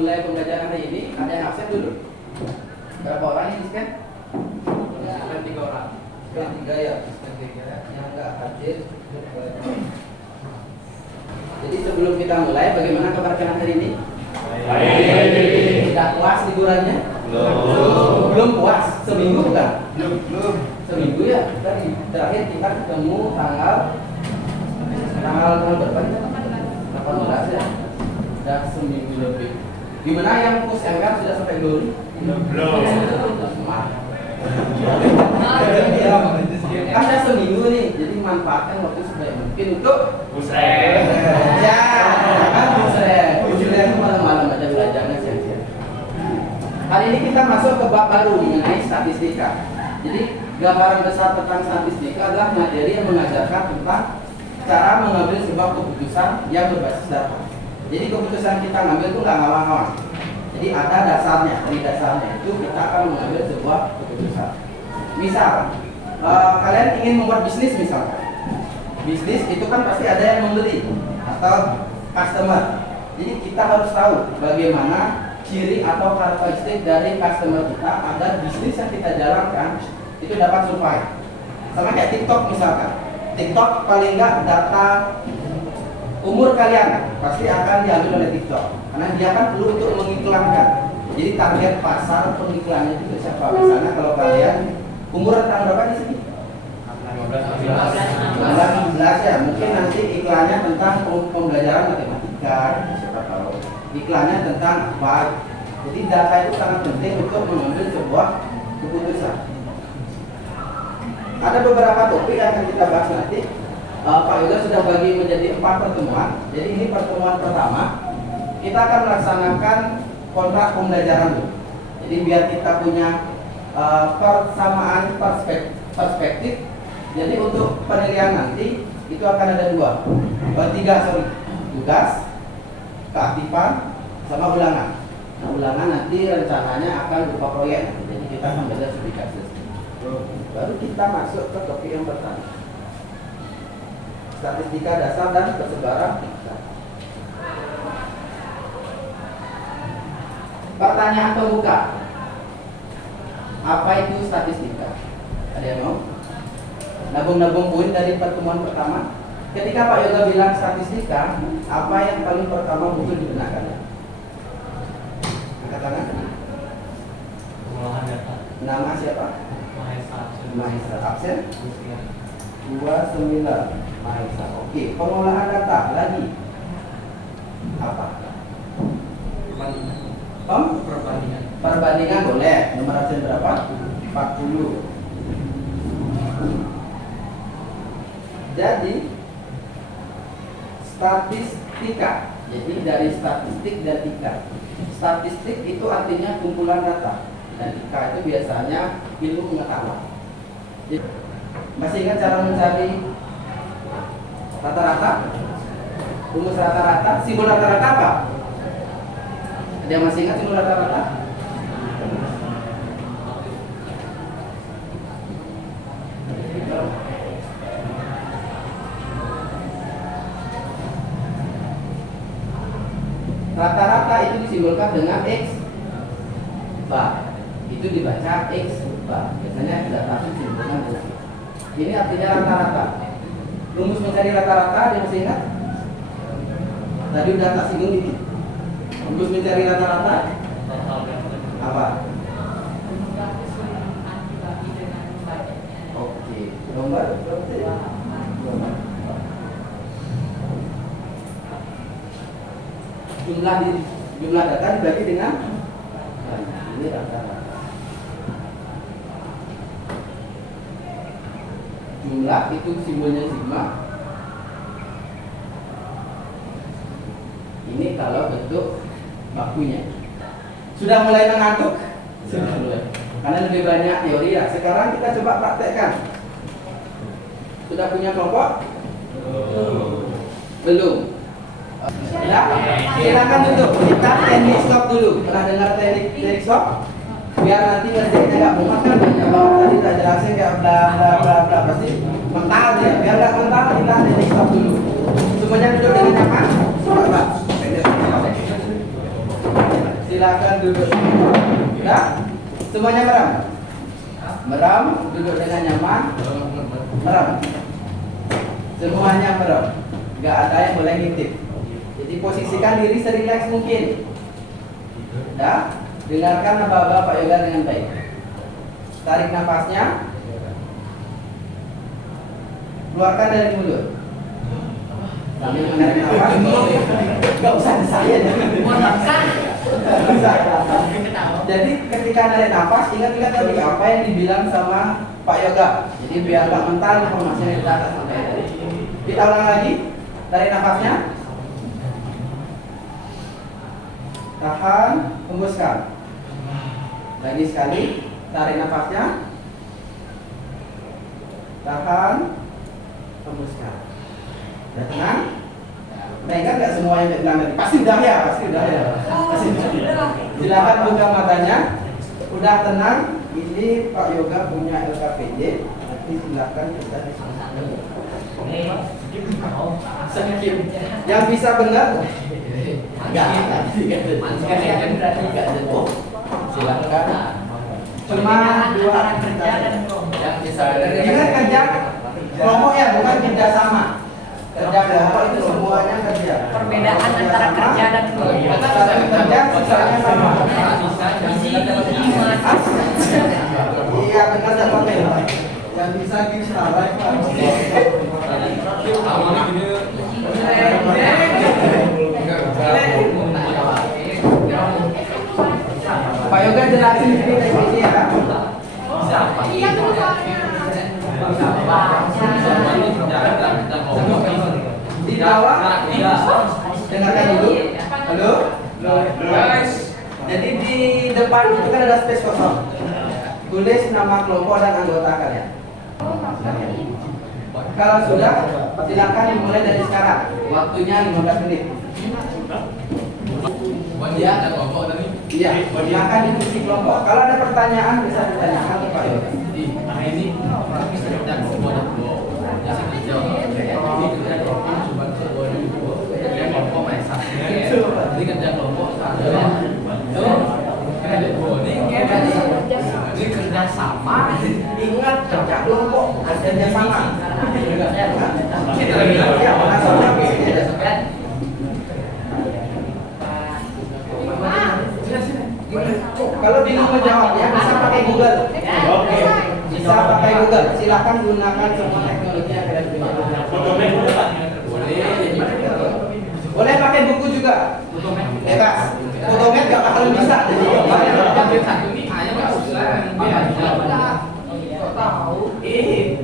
memulai pembelajaran hari ini. Ada yang absen dulu? Berapa orang ini kan? Sekitar 3 orang. Sekitar 3 ya. Yang enggak hadir. Jadi sebelum kita mulai, bagaimana kabar kalian hari ini? Baik. Tidak puas liburannya? Belum puas. Seminggu bukan? Belum. Seminggu ya. Tadi terakhir kita ketemu tanggal berapa? 18 ya. Sudah seminggu lebih. Gimana yang pus MR sudah sampai belum? Kan sudah seminggu nih, jadi manfaatkan waktu sebaik mungkin untuk Busret. ya, kan busret. Busret itu malam-malam aja belajarnya siang-siang. Hari ini kita masuk ke bab baru mengenai statistika. Jadi gambaran besar tentang statistika adalah materi yang mengajarkan tentang cara mengambil sebuah keputusan yang berbasis data. Jadi keputusan kita ngambil itu nggak ngawang-ngawang. Jadi ada dasarnya, dari dasarnya itu kita akan mengambil sebuah keputusan. Misal, kalian ingin membuat bisnis misalkan. Bisnis itu kan pasti ada yang membeli atau customer. Jadi kita harus tahu bagaimana ciri atau karakteristik dari customer kita agar bisnis yang kita jalankan itu dapat survive. Sama kayak TikTok misalkan. TikTok paling nggak data umur kalian pasti akan diambil oleh TikTok karena dia kan perlu untuk mengiklankan. Jadi target pasar pengiklannya itu siapa? Misalnya kalau kalian umur tahun berapa di sini? 15 ya. Mungkin nanti iklannya tentang pembelajaran matematika, siapa tahu. Iklannya tentang apa? Jadi data itu sangat penting untuk mengambil sebuah keputusan. Ada beberapa topik yang akan kita bahas nanti. Pak Yoga sudah bagi menjadi 4 pertemuan. Jadi ini pertemuan pertama. Kita akan melaksanakan kontrak pembelajaran dulu. Jadi biar kita punya persamaan perspektif. Jadi untuk penilaian nanti itu akan ada 3 tugas, keaktifan, sama ulangan. Nah, ulangan nanti rencananya akan berupa proyek. Jadi kita akan belajar studi kasus. Baru kita masuk ke topik yang pertama. Statistika dasar dan persebaran. Pertanyaan pembuka. Apa itu statistika? Ada yang mau? Nabung-nabung poin dari pertemuan pertama. Ketika Pak Yoga bilang statistika, apa yang paling pertama muncul di benak kalian? Angkat tangan. Pengolahan data. Nama siapa? Mahesa. Absen? 29. Mahesa. Oke, pengolahan data lagi. Apa? Perbandingan boleh. Nomor absen berapa? 40. Jadi statistika. Jadi dari statistik dan tika. Statistik itu artinya kumpulan data. Dan tika itu biasanya ilmu pengetahuan. Jadi, masih ingat cara mencari rata-rata? Rumus rata-rata? Simbol rata-rata apa? Ada yang masih ingat simbol rata-rata? Rata-rata itu disimbolkan dengan X bar. Itu dibaca X bar. Biasanya data itu disimbolkan dengan X. Ini artinya rata-rata. Rumus mencari rata-rata ada yang masih ingat? Tadi udah tak singgung ini. Rumus mencari rata-rata apa? Oke, nomor jumlah data dibagi dengan ini rata-rata. Jumlah itu simbolnya sigma. Ini kalau bentuk bakunya. Sudah mulai mengantuk? Sudah mulai. Karena lebih banyak teori ya. Sekarang kita coba praktekkan. Sudah punya kelompok? Belum. Ya, silakan duduk. Kita teknik stop dulu. Pernah dengar teknik stop? Biar nanti ngerjainnya nggak mumet kan banyak banget tadi tak jelasin kayak bla bla bla bla pasti mental dia. Biar nggak mental kita teknik stop dulu. Semuanya duduk dengan nyaman. Coba. Silakan duduk. Udah? Semuanya merem. Merem, duduk dengan nyaman. Merem. Semuanya merem. Gak ada yang boleh ngintip. Jadi posisikan diri serileks mungkin. Ya, dengarkan aba-aba Pak Yoga dengan baik. Tarik nafasnya. Keluarkan dari mulut. Sambil menarik nafas. Gak usah saya. Jadi ketika narik nafas, ingat-ingat tadi apa yang dibilang sama Pak Yoga. Jadi biar gak mental informasinya di atas sampai tadi. Kita ulang lagi. Tarik nafasnya. Tahan, hembuskan. Lagi sekali, tarik nafasnya. Tahan, hembuskan. Udah tenang? Nah, ingat nggak semua yang bilang tadi? Pasti udah ya, pasti udah ya. Pasti udah. Silakan buka matanya. Udah tenang. Ini Pak Yoga punya LKPJ. Nanti silakan kita diskusikan. Yang bisa benar? Enggak. Silakan. Cuma dua yang bisa benar. Ingat kerja kelompok ya, bukan kerja sama. Kerja kelompok itu semuanya kerja. Perbedaan antara kerja dan kelompok. Satu kerja, sisanya sama. Iya benar dan pakai. Yang bisa kita live Pak Yoga jelasin ini tekniknya ya. Di bawah dengarkan dulu. Halo. Guys. Jadi di depan itu kan ada space kosong. Tulis nama kelompok dan anggota kalian. Kalau sudah, silakan dimulai dari sekarang. Waktunya 15 menit. Iya, ada kelompok tadi. Iya, silakan diskusi kelompok. Kalau ada pertanyaan bisa ditanyakan ke Pak Yoga. Ini kerja kelompok dan kelompok. Jadi kerja ini kerja kelompok cuma kerja kelompok masak. Jadi kerja kelompok ini kerja sama. Ingat kerja kelompok bukan kerja sama. Kalau bingung menjawabnya bisa pakai Google. Oke. Bisa pakai Google. Silakan gunakan semua teknologi yang ada di dunia. Boleh pakai buku juga. Bebas. Fotomet gak bakalan bisa.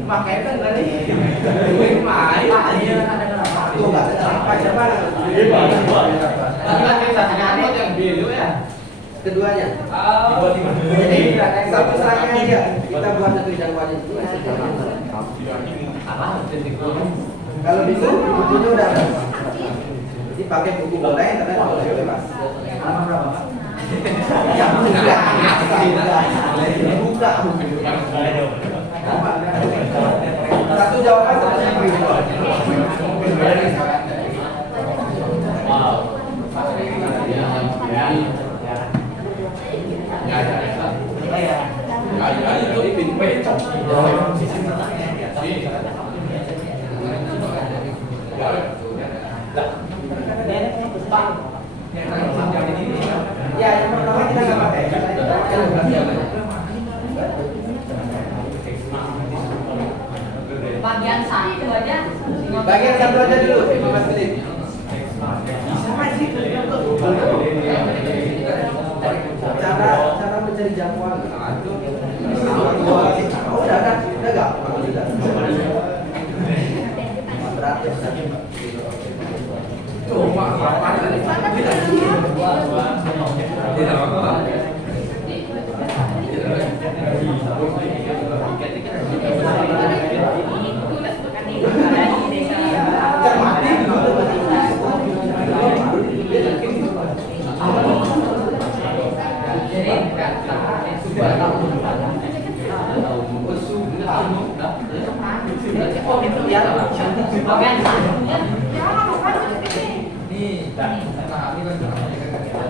Makanya kan tadi main. Tuh gak ada apa siapa? Keduanya. Jadi satu serangkaian aja. Kita buat satu jangkauan itu. Kalau bisa bukunya udah ada. Jadi pakai buku boleh, internet boleh bebas. Halaman berapa? Ya buka. Satu jawaban satu yang wow. Ya, yang pertama kita nggak pakai. Bagian satu aja. Bagian satu aja dulu, 15 menit.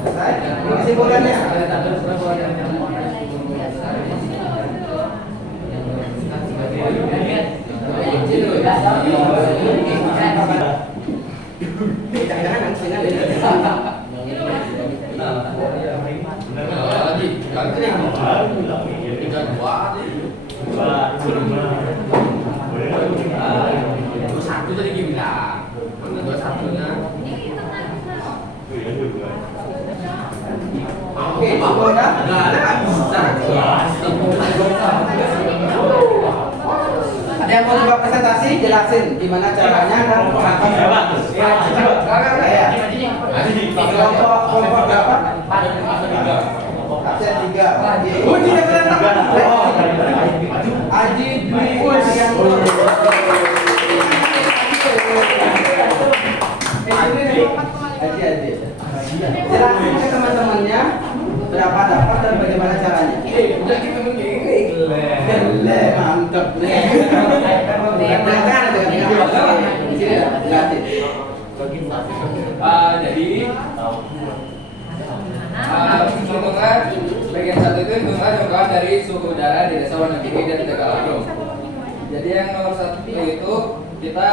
Selesai. Kesimpulannya. Jangan-jangan hasilnya beda. Satu tadi gimana? Dua satunya. Oke, udah. Ada yang mau coba presentasi, jelasin gimana caranya dan pengetahuan. Kelompok berapa? Absen 3. Oh, tidak kelihatan. Aji Dwi Arianto. Aji. Jelasin ke teman-temannya berapa dapat dan bagaimana caranya. Udah kita begini. Gele, mantap nih. Di sini jelasin. Jadi hitungan bagian satu itu hitungan dari suhu udara di Desa Wonogiri dan Tegalwaru. Jadi yang nomor satu itu kita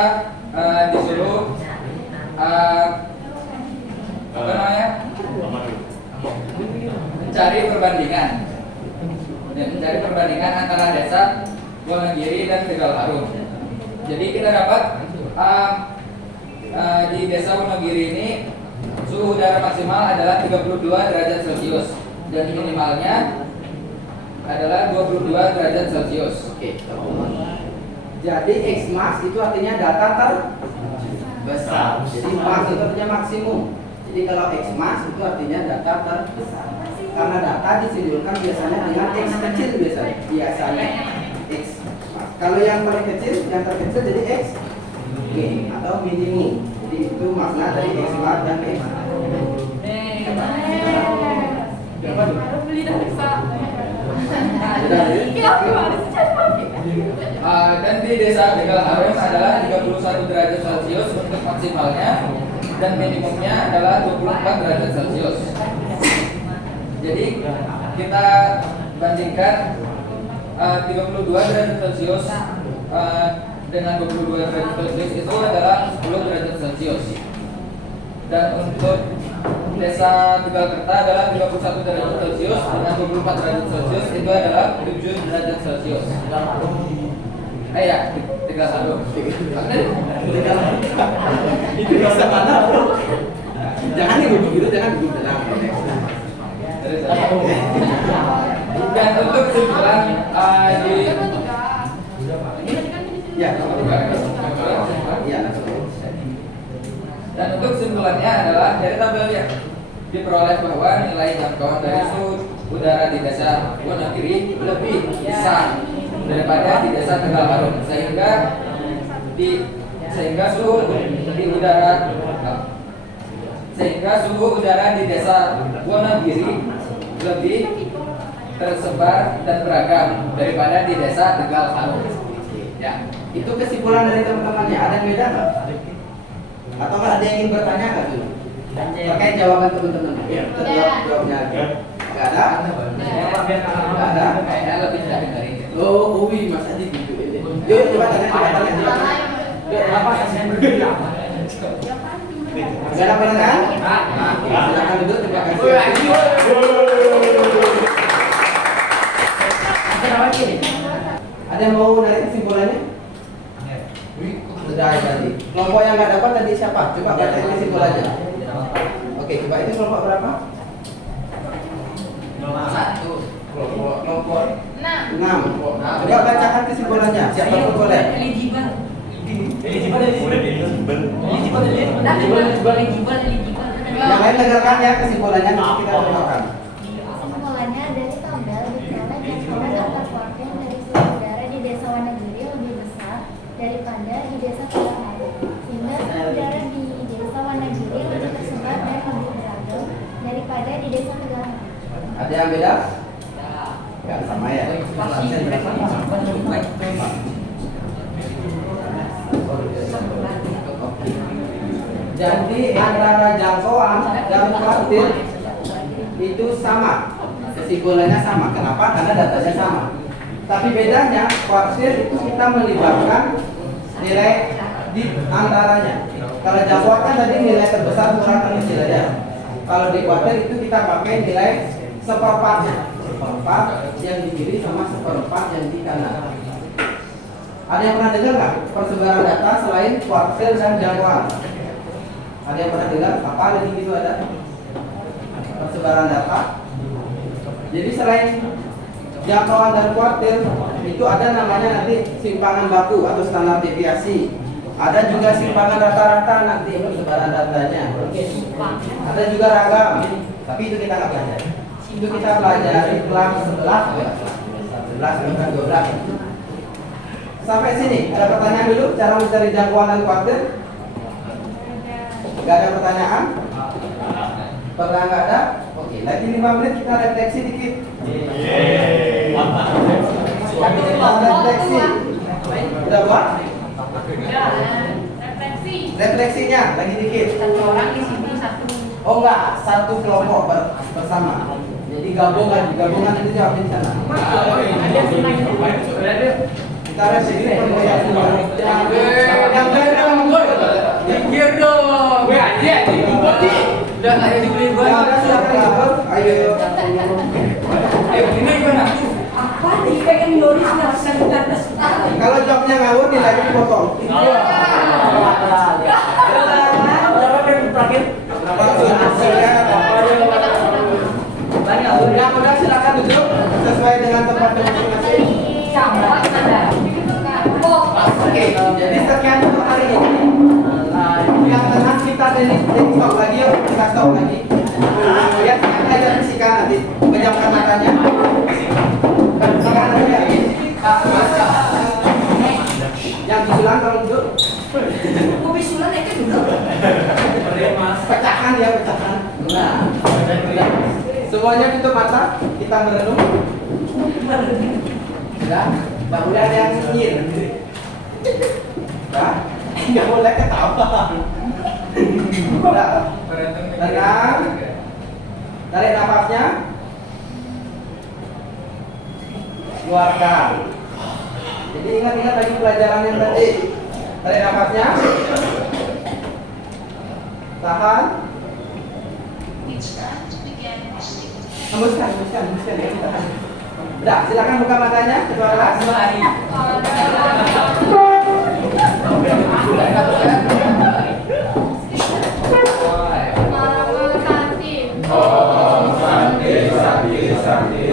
disuruh apa namanya? Mencari perbandingan. Mencari perbandingan antara Desa Wonogiri dan Tegalwaru. Jadi kita dapat di Desa Wonogiri ini suhu udara maksimal adalah 32 derajat Celcius dan minimalnya adalah 22 derajat Celcius. Oke. Jadi X max itu artinya data terbesar. Jadi max itu artinya maksimum. Jadi kalau X max itu artinya data terbesar. Karena data disimpulkan biasanya dengan X kecil biasanya X max. Kalau yang paling kecil, yang terkecil jadi X min atau minimum. Jadi itu makna dari X max dan X. Dan di Desa Tegalwaru adalah 31 derajat Celcius untuk maksimalnya dan minimumnya adalah 24 derajat Celcius. Jadi kita bandingkan 32 derajat Celcius dengan 22 derajat Celcius itu adalah 10 derajat Celcius. Dan untuk Desa Tegalkerta adalah 31 derajat Celcius dengan 24 derajat Celcius itu adalah 7 derajat Celcius. Ya, Tegalwaru. Itu bisa mana, bro? Jangan digugur gitu, jangan digugur tenang. Dan untuk kesimpulan di dan untuk kesimpulannya adalah dari tabelnya diperoleh bahwa nilai jangkauan dari suhu udara di Desa Wonogiri lebih besar daripada di Desa Tegalwaru sehingga suhu udara di Desa Wonogiri lebih tersebar dan beragam daripada di Desa Tegalwaru. Ya, itu kesimpulan dari teman-temannya. Ada yang beda nggak? Atau nggak ada yang ingin bertanya nggak dulu? Terkait jawaban teman-teman. Jawabnya. Nggak ada? Nggak ada? Kayaknya lebih dari itu. Oh, Uwi Mas Adi gitu. Yuk, coba tanya. Yuk, apa yang berbeda? Nggak ada pertanyaan? Silakan duduk. Terima kasih. Ada yang mau dari kesimpulannya? Sudah tadi. Kelompok yang nggak dapat tadi siapa? Coba baca kesimpulannya. Oke, coba itu kelompok berapa? Kelompok 6. Coba bacakan kesimpulannya. Siapa pun boleh. Yang lain dengarkan ya kesimpulannya, nanti kita dengarkan. Kesimpulannya dari tabel diperoleh jangkauan antar kuartil dari suhu udara di Desa Wonogiri lebih besar daripada di Desa Tegalwaru, sehingga suhu udara di Desa Wonogiri lebih tersebar dan lebih beragam daripada di Desa Tegalwaru. Ada yang beda? Nggak sama ya. Jadi antara jangkauan dan kuartil itu sama, kesimpulannya sama. Kenapa? Karena datanya sama. Tapi bedanya kuartil itu kita melibatkan nilai di antaranya. Kalau jangkauan kan tadi nilai terbesar kurang kecil aja. Kalau di kuartil itu kita pakai nilai seperempatnya, seperempat yang di kiri sama seperempat yang di kanan. Ada yang pernah dengar nggak persebaran data selain kuartil dan jangkauan? Ada yang pernah dengar? Apa lagi gitu ada? Persebaran data. Jadi selain jangkauan dan kuartil itu ada namanya nanti simpangan baku atau standar deviasi. Ada juga simpangan rata-rata nanti persebaran datanya. Ada juga ragam. Tapi itu kita nggak belajar. Itu kita belajar di kelas 11 ya. 11 bukan 12. Sampai sini ada pertanyaan dulu cara mencari jangkauan dan kuartil? Gak ada pertanyaan? Pernah nggak ada? Oke, lagi 5 menit kita refleksi dikit. Kita refleksi. Udah buat? Refleksinya lagi dikit. Satu orang di sini satu. Oh enggak, satu kelompok bersama. Jadi gabungan itu jawabin sana. Kita refleksi yang Pikir dong. Gue aja di body. Udah ayo dibeliin gua. Ayo. Ini gimana? Apa nih pengen nulis nafsan atas. Kalau jawabnya ngawur nilainya dipotong. Yang udah silakan duduk sesuai dengan tempatnya masing-masing. Sama ada. Oke, jadi sekian untuk hari ini. Yang tenang kita stop lagi yuk, kita stop lagi. Ya, ajar fisika nanti, pejamkan matanya. Fisika nanti ya. Yang bisulan kalau duduk. Mau bisulan itu duduk. Pecahan ya, pecahan. Nah, semuanya tutup mata, kita merenung. Sudah, nggak boleh ada yang nyinyir. Sudah, nggak boleh ketawa. Sudah, tenang. Tarik nafasnya. Keluarkan. Jadi ingat-ingat lagi pelajaran yang tadi. Tarik nafasnya. Tahan. Hembuskan ya, tahan. Udah, silakan buka matanya, ketua kelas. Santi.